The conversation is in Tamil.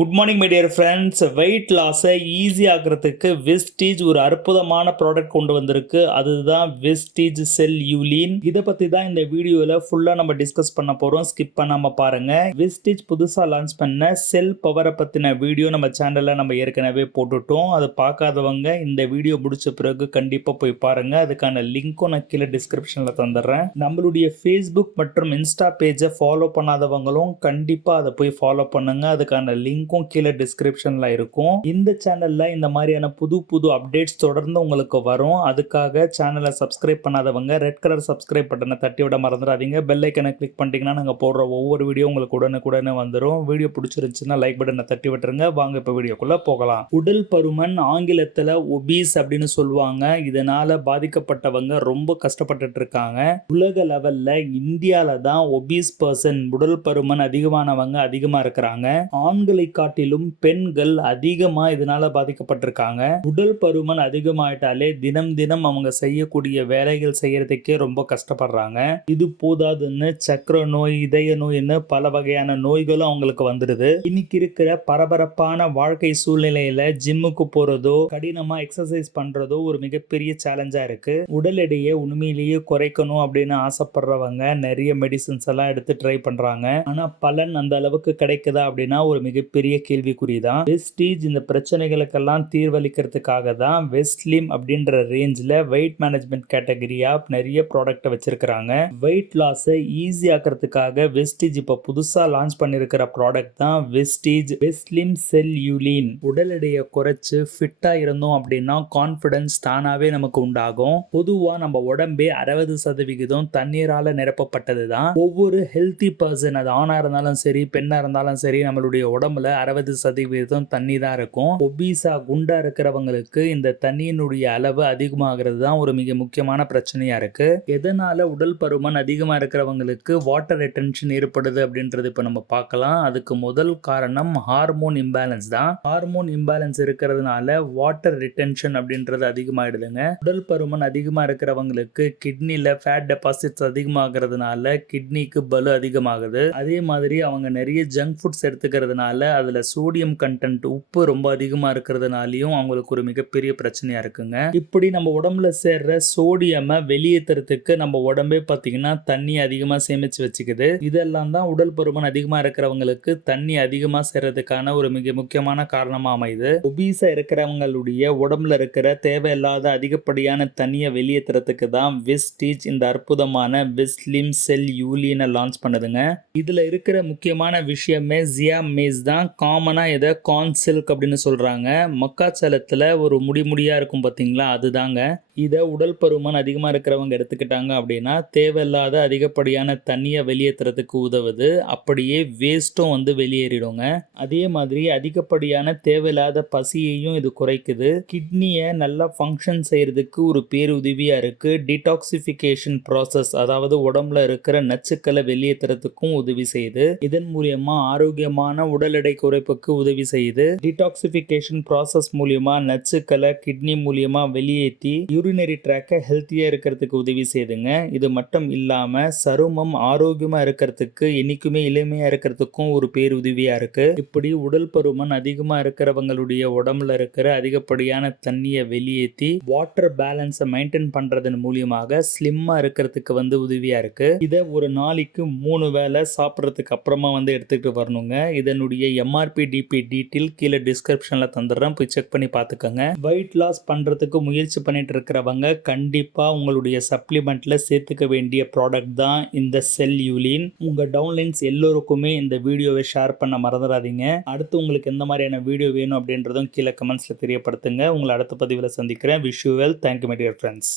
Good morning my dear friends. Weight லாஸை ஈஸி ஆக்கிறதுக்கு விஸ்டீஜ் ஒரு அற்புதமான ப்ராடக்ட் கொண்டு வந்திருக்கு. அதுதான் விஸ்டீஜ் செல் யூலின். இதை பற்றி தான் இந்த வீடியோவில் ஃபுல்லாக நம்ம டிஸ்கஸ் பண்ண போகிறோம். ஸ்கிப் பண்ணாமல் பாருங்கள். விஸ்டீஜ் புதுசாக லான்ச் பண்ண செல் பவரை பற்றின வீடியோ நம்ம சேனலில் நம்ம ஏற்கனவே போட்டுட்டோம். அதை பார்க்காதவங்க இந்த வீடியோ முடிச்ச பிறகு கண்டிப்பாக போய் பாருங்கள். அதுக்கான லிங்க்கும் நான் கீழே டிஸ்கிரிப்ஷனில் தந்துடுறேன். நம்மளுடைய ஃபேஸ்புக் மற்றும் இன்ஸ்டா பேஜை ஃபாலோ பண்ணாதவங்களும் கண்டிப்பாக அதை போய் ஃபாலோ பண்ணுங்கள். அதுக்கான லிங்க்கும் கீழே டிஸ்கிரிப்ஷன்ல இருக்கும். இந்த சேனல்ல இந்த மாதிரியான புது அப்டேட்ஸ் தொடர்ந்து உங்களுக்கு வரும். அதுக்காக சேனலை சப்ஸ்கிரைப் பண்ணாதவங்க ரெட் கலர் சப்ஸ்கிரைப் பட்டனை தட்டி விட மறந்துடாதீங்க. பெல் ஐக்கனை கிளிக் பண்ணிட்டீங்கன்னா நாங்கள் போடுற ஒவ்வொரு வீடியோ உங்களுக்கு உடனுக்குடனே வந்துடும். வீடியோ பிடிச்சிருந்துச்சுன்னா லைக் பட்டனை தட்டி விட்டுருங்க. வாங்க இப்போ வீடியோக்குள்ள போகலாம். உடல் பருமன் ஆங்கிலத்தில் ஒபீஸ் அப்படின்னு சொல்லுவாங்க. இதனால பாதிக்கப்பட்டவங்க ரொம்ப கஷ்டப்பட்டுட்டு இருக்காங்க. உலக லெவல்ல இந்தியால தான் ஒபீஸ் பர்சன் உடல் பருமன் அதிகமானவங்க அதிகமா இருக்கிறாங்க. ஆண்களை காட்டிலும் பெண்கள் அதிகமா இதனால பாதிக்கப்பட்டிருக்காங்க. உடல் பருமன் அதிகமாயிட்டாலே தினம் தினம் அவங்க செய்யக்கூடிய வேலைகள் செய்யறதுக்கே ரொம்ப கஷ்டப்படுறாங்க. இது போதாதுன்னு சக்கர நோய், இதய நோய்னு பல வகையான நோய்களும் அவங்களுக்கு வந்துடுது. இன்னைக்கு இருக்கிற பரபரப்பான வாழ்க்கை சூழ்நிலையில ஜிம்முக்கு போறதோ கடினமா எக்ஸசைஸ் பண்றதோ ஒரு மிகப்பெரிய சேலஞ்சா இருக்கு. உடல் எடையை உண்மையிலேயே குறைக்கணும் அப்படின்னு ஆசைப்படுறவங்க நிறைய மெடிசின்ஸ் எல்லாம் எடுத்து ட்ரை பண்றாங்க. ஆனா பலன் அந்த அளவுக்கு கிடைக்குதா அப்படின்னா ஒரு மிகப்பெரிய கேள்விக்குறிதான். வெஸ்டீஜ் இந்த பிரச்சனைகளுக்கெல்லாம் தீர்வளிக்கிறதுக்காக தான் வெஸ்ட்லிம் அப்படின்ற ரேஞ்சில் வெயிட் மேனேஜ்மெண்ட் கேட்டகரியா நிறைய ப்ராடக்ட் வச்சிருக்காங்க. வெயிட் லாஸை ஈஸி ஆக்கிறதுக்காக வெஸ்டீஜ் இப்போ புதுசா லான்ச் பண்ணிருக்கிற ப்ராடக்ட் தான் வெஸ்டீஜ் வெஸ்ட்லிம் செல் யூலின். உடல் எடையை குறைச்சு ஃபிட்டா இருந்தோம் அப்படின்னா கான்ஃபிடன்ஸ் தானாவே நமக்கு உண்டாகும். பொதுவா நம்ம உடம்பே 60% தண்ணீரால நிரப்பப்பட்டது தான். ஒவ்வொரு ஹெல்த்தி பர்சன், அது ஆணா இருந்தாலும் சரி பெண்ணா இருந்தாலும் சரி, நம்மளுடைய உடம்புல 60% தண்ணி தான் இருக்கும். ஒபீசா குண்டா இருக்கிறவங்களுக்கு இந்த தண்ணியினுடைய அளவு அதிகமாகிறது தான் ஒரு மிக முக்கியமான பிரச்சனையா இருக்கு. எதனால உடல் பருமன் அதிகமா இருக்கிறவங்களுக்கு வாட்டர் ரிட்டென்ஷன் ஏற்படுது அப்படின்றது இப்ப நம்ம பார்க்கலாம். அதுக்கு முதல் காரணம் ஹார்மோன் இம்பேலன்ஸ் தான். ஹார்மோன் இம்பேலன்ஸ் இருக்கிறதுனால வாட்டர் ரிட்டென்ஷன் அப்படின்றது அதிகமாயிடுதுங்க. உடல் பருமன் அதிகமா இருக்கிறவங்களுக்கு கிட்னில ஃபேட் டெபாசிட்ஸ் அதிகமாகிறதுனால கிட்னிக்கு பலு அதிகமாகுது. அதே மாதிரி அவங்க நிறைய ஜங்க் ஃபுட்ஸ் எடுத்துக்கிறதுனால அதுல சோடியம் கண்டென்ட், உப்பு ரொம்ப அதிகமா இருக்கிறதுனாலயும் அவங்களுக்கு ஒரு மிகப்பெரிய பிரச்சனையா இருக்குங்க. இப்படி நம்ம உடம்புல சேர்ற சோடியமை வெளியேற்றுறதுக்கு நம்ம உடம்பே பார்த்தீங்கன்னா தண்ணி அதிகமா சேமிச்சு வச்சுக்குது. இதெல்லாம் தான் உடல் பருமன் அதிகமா இருக்கிறவங்களுக்கு தண்ணி அதிகமா சேர்றதுக்கான ஒரு மிக முக்கியமான காரணமா அமையுது. ஒபீஸா இருக்கிறவங்களுடைய உடம்புல இருக்கிற தேவையில்லாத அதிகப்படியான தண்ணியை வெளியேற்றுறதுக்கு தான் வெஸ்டீஜ் இந்த அற்புதமான வெஸ்ட்லிம் செல் யூலினை லான்ச் பண்ணுதுங்க. இதுல இருக்கிற முக்கியமான விஷயமே ஜியாமேஸ் தான். காமனா இதை கார்ன் சில்க் அப்படின்னு சொல்றாங்க. மக்காச்சோளத்துல ஒரு முடியா இருக்கும் பாத்தீங்களா, அதுதாங்க. இதை உடல் பருமன் அதிகமா இருக்கிறவங்க எடுத்துக்கிட்டாங்க அப்படின்னா தேவையில்லாத அதிகப்படியான தண்ணியை வெளியேற்றுறதுக்கு உதவுது. அப்படியே வேஸ்ட்டும் வந்து வெளியேறிடுங்க. அதே மாதிரி அதிகப்படியான தேவையில்லாத பசியையும் இது குறைக்குது. கிட்னியை நல்லா ஃபங்க்ஷன் செய்யறதுக்கு ஒரு பேருதவியா இருக்கு. டிடாக்சிஃபிகேஷன் ப்ராசஸ், அதாவது உடம்புல இருக்கிற நச்சுக்களை வெளியேற்றுறதுக்கும் உதவி செய்யுது. இதன் மூலியமா ஆரோக்கியமான உடல் எடை குறைப்புக்கு உதவி செய்யுது. டிடாக்சிஃபிகேஷன் ப்ராசஸ் மூலியமா நச்சுக்களை கிட்னி மூலியமா வெளியேற்றி யூரினரி ட்ராக்கை ஹெல்த்தியா இருக்கிறதுக்கு உதவி செய்யுதுங்க. இது மட்டும் இல்லாம சருமம் ஆரோக்கியமா இருக்கிறதுக்கு, என்னைக்குமே இளமையா இருக்கிறதுக்கும் ஒரு பேருதவியா இருக்கு. இப்படி உடல் பருமன் அதிகமா இருக்கிறவங்களுடைய உடம்புல இருக்கிற அதிகப்படியான தண்ணியை வெளியேற்றி வாட்டர் பேலன்ஸை மெயின்டைன் பண்றதன் மூலியமாக ஸ்லிம்மா இருக்கிறதுக்கு வந்து உதவியா இருக்கு. இதை ஒரு நாளைக்கு 3 வேளை சாப்பிட்றதுக்கு அப்புறமா வந்து எடுத்துக்கிட்டு வரணுங்க. இதனுடைய எம்ஆர்பி டிபி டீட்டெயில் கீழே டிஸ்கிரிப்ஷன்ல தந்துடுறேன், போய் செக் பண்ணி பார்த்துக்கோங்க. வெயிட் லாஸ் பண்றதுக்கு முயற்சி பண்ணிட்டு இருக்கிறவங்க கண்டிப்பா உங்களுடைய சப்ளிமெண்ட்ல சேர்த்துக்க வேண்டிய ப்ராடக்ட் தான் இந்த செல் யூலின். உங்க டவுன்லைன்ஸ் எல்லோருக்குமே இந்த வீடியோவை ஷேர் பண்ண மறந்துடாதீங்க. அடுத்து உங்களுக்கு எந்த மாதிரியான வீடியோ வேணும் அப்படின்றதும் கீழே கமெண்ட்ஸ்ல தெரியப்படுத்துங்க. உங்களை அடுத்த பதிவில் சந்திக்கிறேன். Wish you well. Thank you my dear friends.